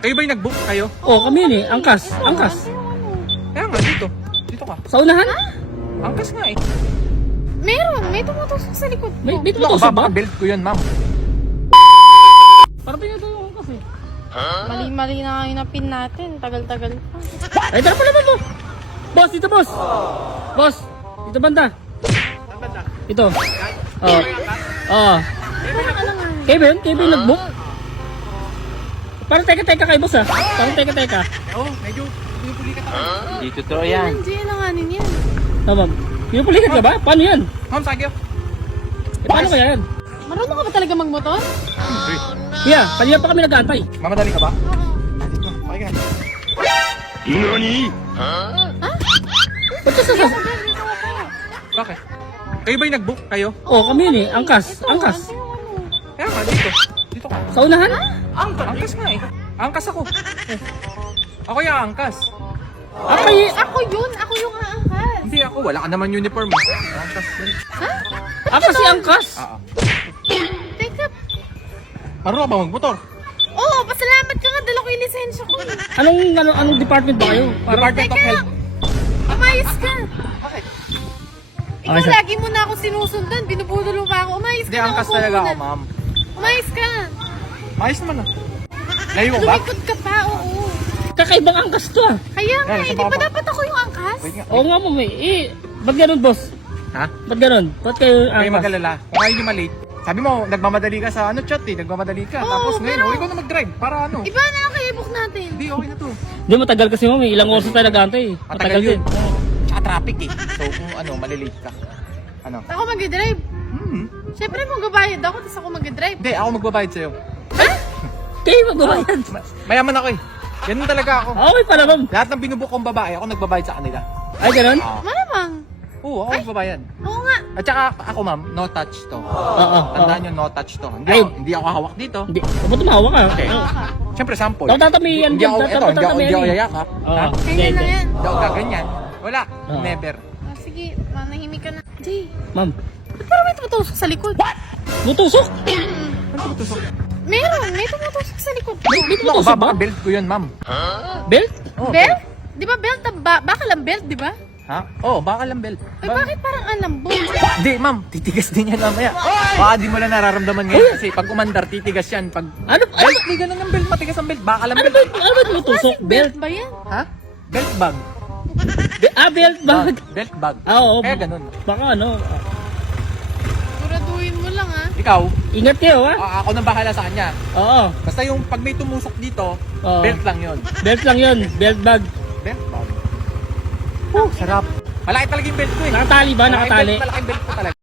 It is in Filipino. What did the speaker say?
Kayo ba yung nag-book kayo? Oh, kami yun eh. Angkas. Angkas. Kaya nga, dito. Dito ka. Sa unahan? Angkas nga eh. Meron, may tumutusok sa likod ko. May Ano tumutusok ba? baka belt ko yun, ma'am. Parang pinito yung angkas eh. Mali-mali na nga yung napin natin. Tagal-tagal pa. Ay, tara pala mo. Boss, dito boss. Boss, dito banda. Ito. Oh. Oh. Parang ano nga. Kevin nag-book. Parang teka kay boss ah. Parang teka. Oo, medyo pinupuli ka tayo. Hindi totoo yan. Hindi, alanganin yan. Tama. Pinupulikat ka ba? Paano yan? Ma'am, sagyo. Paano kaya yan? Marunong ka ba talaga magmotor? Kuya, kanina pa kami nag-aantay. Mamadali ka ba? Oo. Dito, pakinggan. Ba't ka sasas? Bakit? Kayo ba yung nag-book kayo? Oh, kami yun eh. Angkas. Angkas. Kaya nga, dito. Dito ka. Sa unahan? Angkas nga eh. Angkas ako. Ako yung angkas. Ako yun. Ako yung aangkas. Hindi ako, wala ka naman uniform. Angkas yun. Angkas si Angkas. Teka. Marunong ka ba mag-motor? Oo, pasalamat ka nga. Dala ko yung lisensya ko. Anong department ba kayo? Department of Teka Health. lang. Umayos ka. Bakit? Ikaw Okay, sir. lagi mo na ako sinusundan. Binubudol mo pa ako. Umayos ka Hindi, na. angkas upo talaga muna. ako, ma'am. Umayos ka. Maayos naman ah. Layo ba? Lumikod ka pa, oo. Kakaibang angkas to ah. Kaya nga, Yan, eh, sa di ba baba. dapat ako yung angkas? Wait nga. Oo nga mo eh. Ba't ganun boss? Ha? Ba't ganun? Ba't kayo Kayo angkas? mag-alala. Kung ayaw nyo malate. Sabi mo, nagmamadali ka sa chat eh. Nagmamadali ka. Oo, Tapos ngayon, pero- ikaw na mag-drive. Para ano? Iba na lang kaya book natin. Hindi, okay na to. Hindi, matagal kasi mo. Ilang oras tayo nag-aantay. Matagal yun. din. Tsaka traffic eh. So kung ano, malilate ka. Ano? Ako mag-drive. Siyempre magbabayad ako, tapos ako mag-drive. Hindi, ako magbabayad sa'yo. Kayo magbabayad. Mayaman ako eh. Ganun talaga ako. Okay pala ma'am. Lahat ng binubuk kong babae, ako nagbabayad sa kanila. Ay, ganun? Malamang. Oo, ako magbabayad. Oo nga. At saka ako ma'am, no touch to. Oo. Tandaan nyo, no touch to. Ay. Hindi ako hawak dito. Hindi. Ba't tumawa ka? Okay. Oo. Siyempre, sample. Daw tatamihan. Hindi ako, hindi ako yayakap. Oo. Ha? Kaya na yan. Hindi ako gaganyan. Wala. Oo. Never. Ah, sige, manahimik ka na. Jay, Ma'am. ba't parang may tumutusok sa likod? Butusok? Ano tutusok? Meron, may tumutusok sa likod. May Ano butusok ba? ba? Baka belt ko yun, ma'am. Belt? Oh, Belt? Di ba belt? Baka lang belt, di ba? Ha? Oo, baka lang belt. Ay, bakit parang alambog? Hindi, ma'am. Titigas din yan mamaya. Baka di mo lang nararamdaman ngayon kasi pag umandar, titigas yan. Pag Ano? belt, di ganun ang belt. Matigas ang belt. Baka lang Ano belt. ba? Ano ba tumutusok? Belt? Ba yan? Ha? Belt bag. Belt bag. Belt bag. Ah, oo. Kaya ganun. Baka ano. Siguraduhin mo lang, ha? Ikaw, Ingat kayo ha. ako nang bahala sa kanya. Oo. Basta yung pag may tumusok dito, Oo. belt lang yun. Belt lang yun. Belt bag. Belt bag. Sarap. Malaki talaga yung belt ko eh. Nakatali ba? Nakatali? Malaking belt ko talaga.